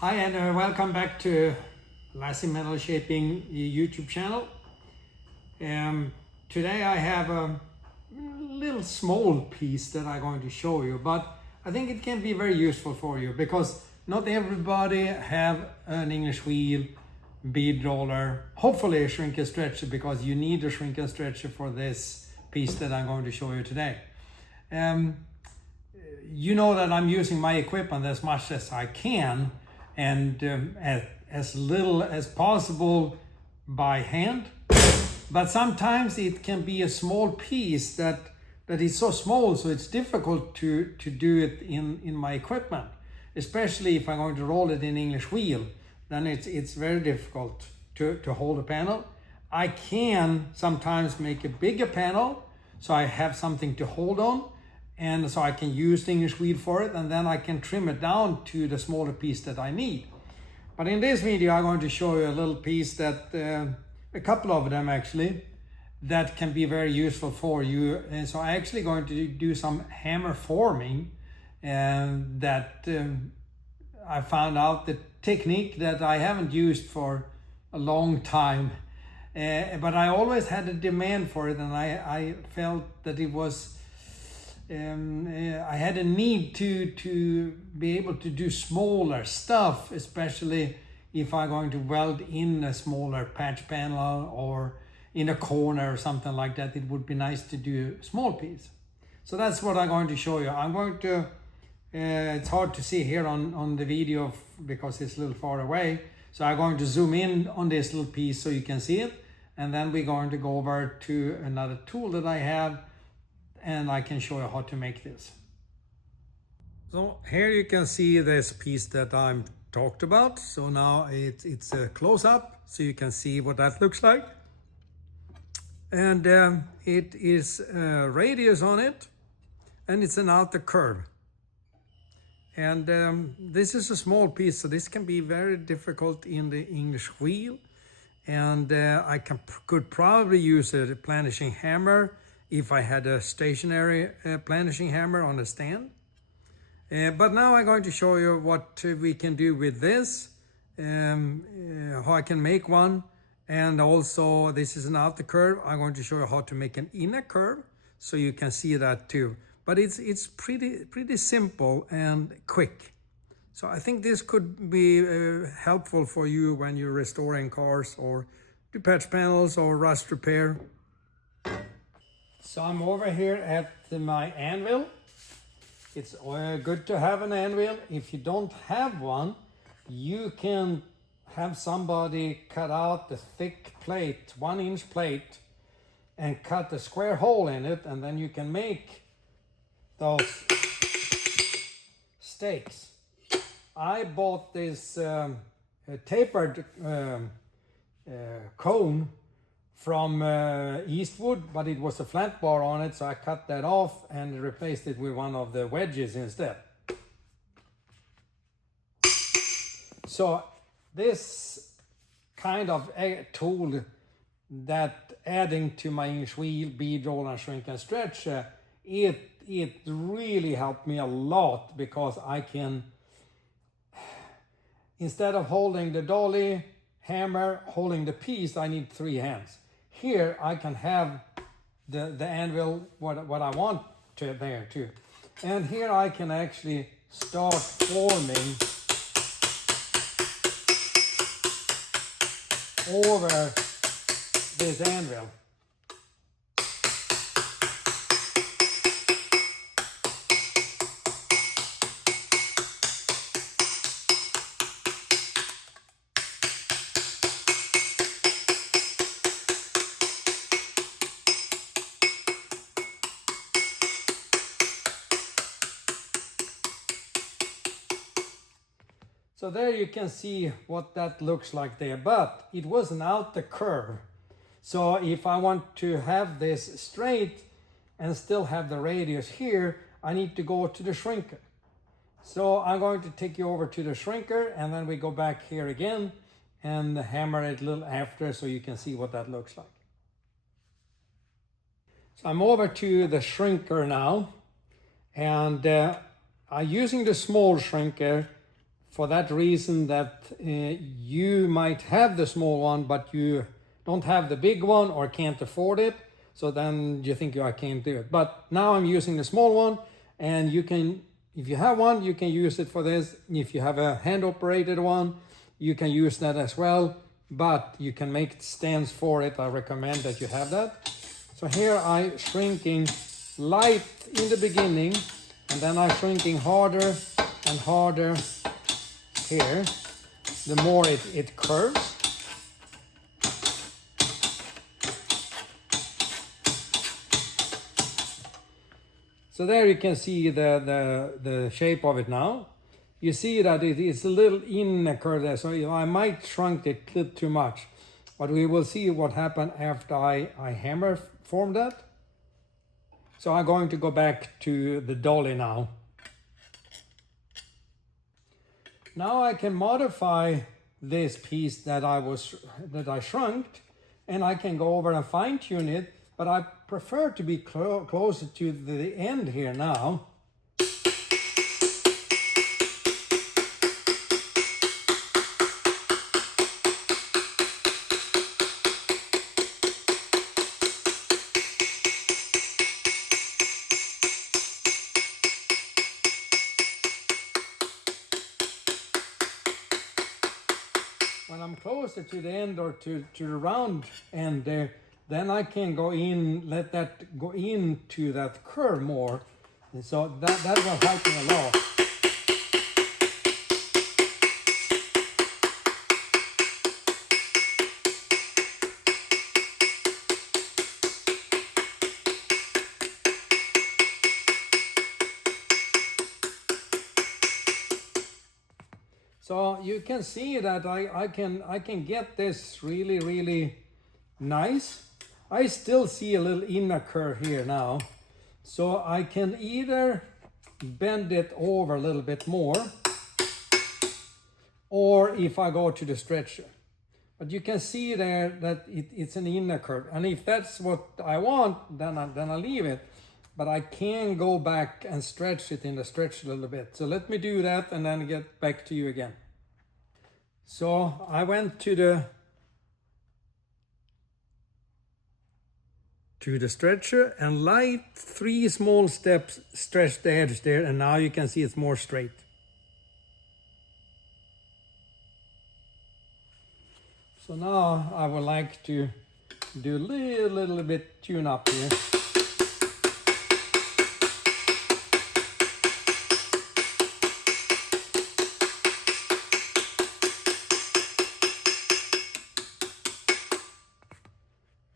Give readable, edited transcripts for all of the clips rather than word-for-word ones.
Hi and welcome back to Lazze Metal Shaping YouTube channel. Today I have a little small piece that I'm going to show you, but I think it can be very useful for you because not everybody have an English wheel, bead roller, hopefully a shrink and stretcher, because you need a shrink and stretcher for this piece that I'm going to show you today. You know that I'm using my equipment as much as I can, and as little as possible by hand, but sometimes it can be a small piece that is so small, so it's difficult to do it in my equipment, especially if I'm going to roll it in English wheel. Then it's very difficult to hold a panel. I can sometimes make a bigger panel so I have something to hold on, and so I can use the English wheel for it, and then I can trim it down to the smaller piece that I need. But in this video I'm going to show you a little piece that, a couple of them actually, that can be very useful for you. And so I'm actually going to do some hammer forming, and that I found out the technique that I haven't used for a long time, but I always had a demand for it, and I felt that it was I had a need to be able to do smaller stuff, especially if I'm going to weld in a smaller patch panel or in a corner or something like that. It would be nice to do a small piece. So that's what I'm going to show you. I'm going to, it's hard to see here on the video because it's a little far away. So I'm going to zoom in on this little piece so you can see it. And then we're going to go over to another tool that I have, and I can show you how to make this. So here you can see this piece that I'm talked about. So now it's a close-up, so you can see what that looks like. And it is a radius on it, and it's an outer curve. And this is a small piece, so this can be very difficult in the English wheel. And I could probably use a planishing hammer if I had a stationary planishing hammer on a stand. But now I'm going to show you what we can do with this, how I can make one, and also this is an outer curve. I'm going to show you how to make an inner curve so you can see that too. But it's pretty simple and quick. So I think this could be helpful for you when you're restoring cars or do patch panels or rust repair. So I'm over here at my anvil. It's good to have an anvil. If you don't have one, you can have somebody cut out the thick plate, 1-inch plate, and cut a square hole in it, and then you can make those stakes. I bought this tapered cone from Eastwood, but it was a flat bar on it, so I cut that off and replaced it with one of the wedges instead. So this kind of a tool that adding to my English wheel, bead roll and shrink and stretch, it really helped me a lot, because I can, instead of holding the dolly, hammer, holding the piece, I need 3 hands. Here I can have the anvil, what I want to there too. And here I can actually start forming over this anvil. So there you can see what that looks like there, but it was an outer curve. So if I want to have this straight and still have the radius here, I need to go to the shrinker. So I'm going to take you over to the shrinker, and then we go back here again and hammer it a little after so you can see what that looks like. So I'm over to the shrinker now, and I'm using the small shrinker for that reason that you might have the small one, but you don't have the big one or can't afford it. So then you think, I can't do it. But now I'm using the small one, and you can, if you have one, you can use it for this. If you have a hand operated one, you can use that as well, but you can make stands for it. I recommend that you have that. So here I'm shrinking light in the beginning, and then I'm shrinking harder and harder here, the more it curves. So there you can see the shape of it now. You see that it is a little inner curve there, so I might shrunk it a little too much. But we will see what happened after I hammer form that. So I'm going to go back to the dolly now. Now I can modify this piece that I shrunk, and I can go over and fine tune it, but I prefer to be closer to the end here now. When I'm closer to the end or to the round end there, then I can go in, let that go into that curve more. And so that will help me a lot. So you can see that I can get this really nice. I still see a little inner curve here now. So I can either bend it over a little bit more, or if I go to the stretcher. But you can see there that it's an inner curve. And if that's what I want, then I leave it. But I can go back and stretch it in the stretch a little bit. So let me do that and then get back to you again. So I went to the stretcher and light 3 small steps stretched the edge there, and now you can see it's more straight. So now I would like to do a little bit tune up here.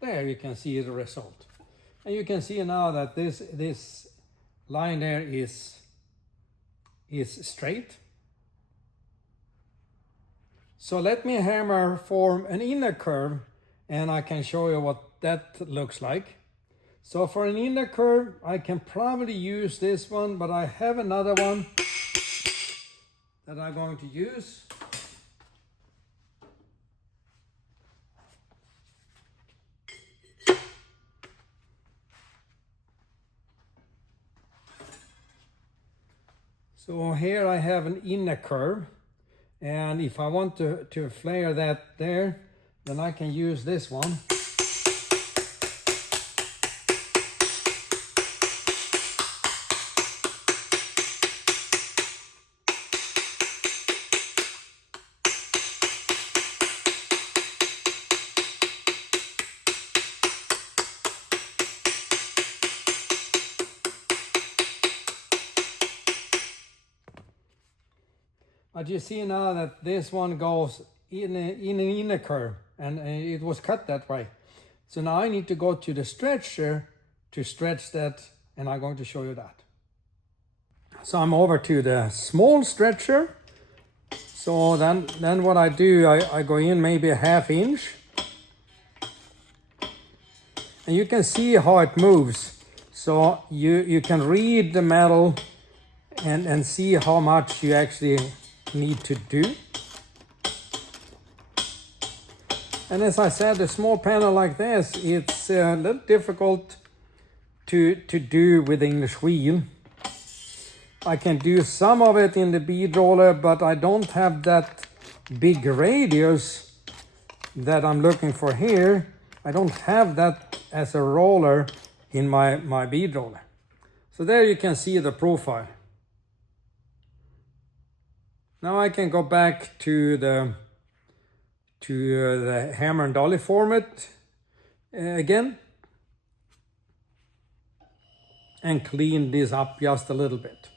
There you can see the result. And you can see now that this line there is straight. So let me hammer form an inner curve, and I can show you what that looks like. So for an inner curve, I can probably use this one, but I have another one that I'm going to use. So here I have an inner curve, and if I want to flare that there, then I can use this one. But you see now that this one goes in an inner curve, and it was cut that way. So now I need to go to the stretcher to stretch that, and I'm going to show you that. So I'm over to the small stretcher. So then what I do, I go in maybe a ½ inch. And you can see how it moves. So you can read the metal and see how much you actually need to do. And as I said, a small panel like this, it's a little difficult to do with the English wheel. I can do some of it in the bead roller, but I don't have that big radius that I'm looking for here. I don't have that as a roller in my bead roller. So there you can see the profile. Now I can go back to the hammer and dolly format again and clean this up just a little bit.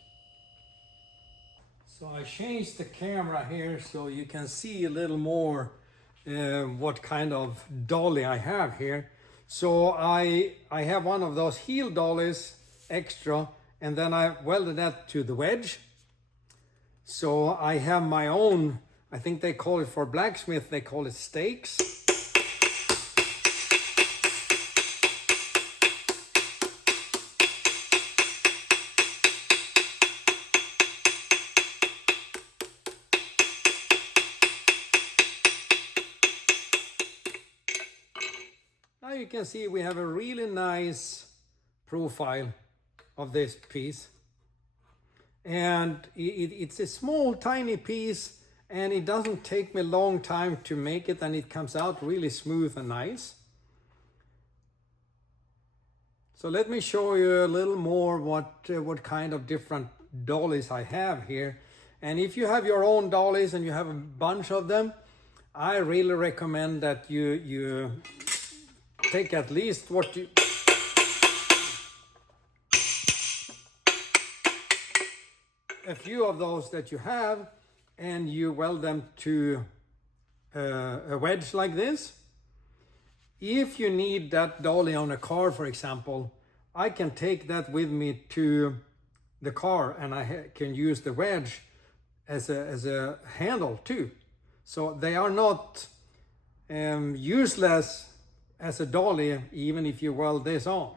So I changed the camera here so you can see a little more what kind of dolly I have here. So I have one of those heel dollies extra, and then I welded that to the wedge. So I have my own, I think they call it, for blacksmith, they call it stakes. Now you can see we have a really nice profile of this piece. And it's a small, tiny piece, and it doesn't take me a long time to make it, and it comes out really smooth and nice. So let me show you a little more what kind of different dollies I have here. And if you have your own dollies and you have a bunch of them, I really recommend that you take at least a few of those that you have, and you weld them to a wedge like this. If you need that dolly on a car, for example, I can take that with me to the car, and I can use the wedge as a handle too. So they are not useless as a dolly, even if you weld this on.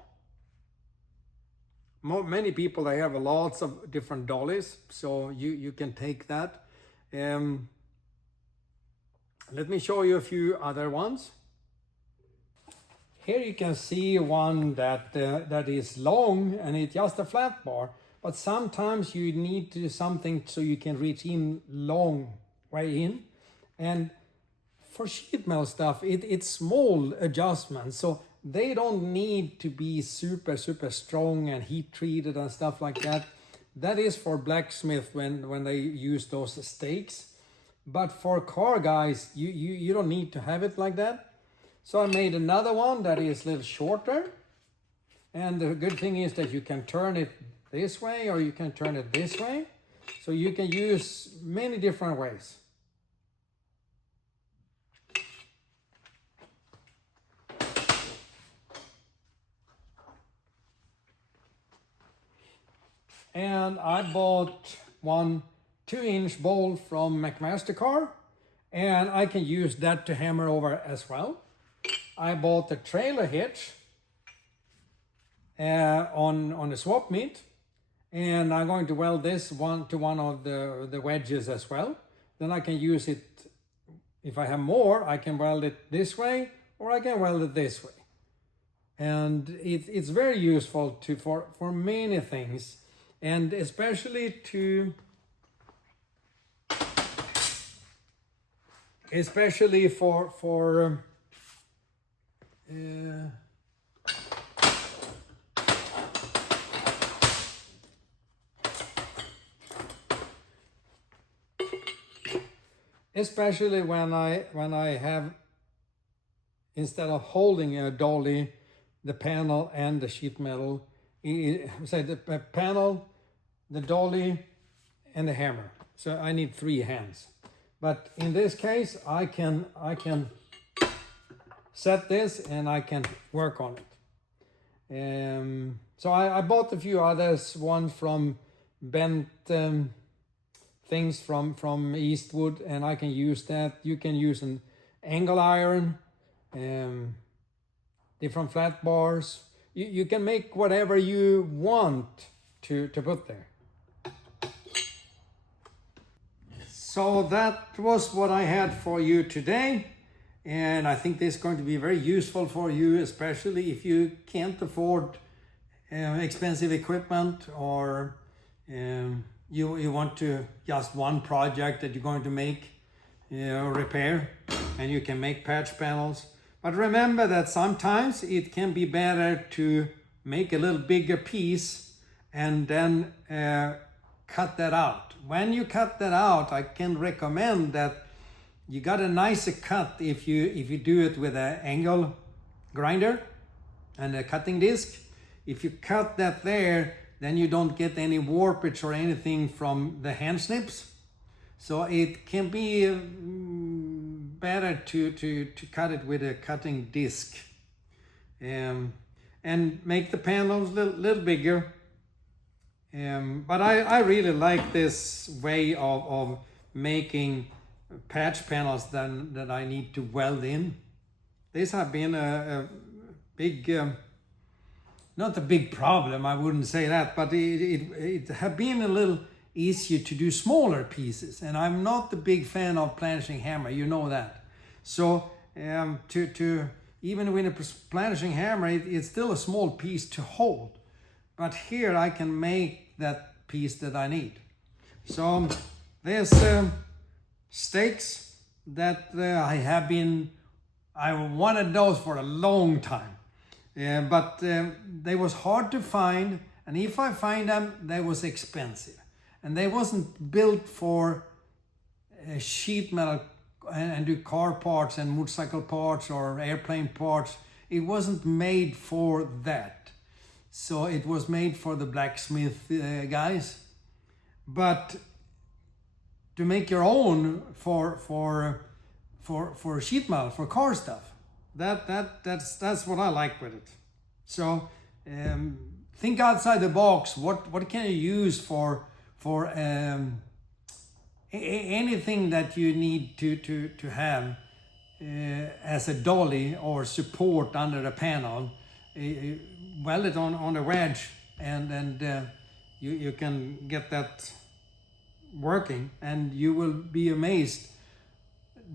Many people, they have lots of different dollies, so you can take that. Let me show you a few other ones. Here you can see one that is long, and it's just a flat bar, but sometimes you need to do something so you can reach in long way in. And for sheet metal stuff, it's small adjustments, so they don't need to be super strong and heat treated and stuff like that. That is for blacksmith when they use those stakes. But for car guys, you don't need to have it like that. So I made another one that is a little shorter. And the good thing is that you can turn it this way or you can turn it this way. So you can use many different ways. And I bought one 2-inch bolt from McMaster-Carr, and I can use that to hammer over as well. I bought the trailer hitch on the swap meet, and I'm going to weld this one to one of the wedges as well. Then I can use it, if I have more, I can weld it this way, or I can weld it this way. And it's very useful for many things. And especially for especially when I have, instead of holding a dolly, the panel and the sheet metal, say the panel, the dolly, and the hammer. So I need 3 hands. But in this case, I can set this and I can work on it. So I bought a few others, one from bent things from Eastwood, and I can use that. You can use an angle iron, different flat bars. You can make whatever you want to put there. So that was what I had for you today, and I think this is going to be very useful for you, especially if you can't afford expensive equipment, or You want to just one project that you're going to make, repair, and you can make patch panels. But remember that sometimes it can be better to make a little bigger piece and then cut that out. When you cut that out, I can recommend that you got a nicer cut if you do it with an angle grinder and a cutting disc. If you cut that there, then you don't get any warpage or anything from the hand snips. So it can be better to cut it with a cutting disc, and make the panels a little bigger. But I really like this way of making patch panels that I need to weld in. These have been a big, not a big problem, I wouldn't say that, but it have been a little easier to do smaller pieces, and I'm not a big fan of planishing hammer, you know that. So to even with a planishing hammer, it's still a small piece to hold, but here I can make that piece that I need. So there's stakes that I wanted those for a long time, but they was hard to find, and if I find them, they was expensive. And they wasn't built for sheet metal and do car parts and motorcycle parts or airplane parts. It wasn't made for that. So it was made for the blacksmith guys. But to make your own for sheet metal, for car stuff, that's what I like with it. So think outside the box. What can you use for anything that you need to have as a dolly or support under the panel? Weld it on a wedge, and you can get that working, and you will be amazed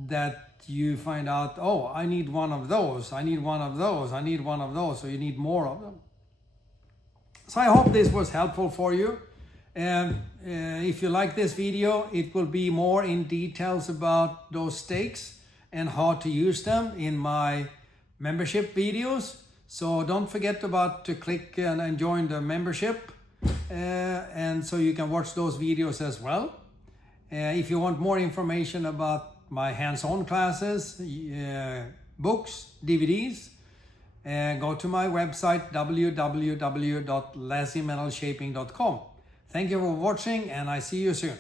that you find out, oh, I need one of those, I need one of those, I need one of those, so you need more of them. So I hope this was helpful for you. If you like this video, it will be more in details about those stakes and how to use them in my membership videos. So don't forget to click and join the membership, and so you can watch those videos as well. If you want more information about my hands-on classes, books, DVDs, go to my website www.lazzemetalshaping.com. Thank you for watching, and I see you soon.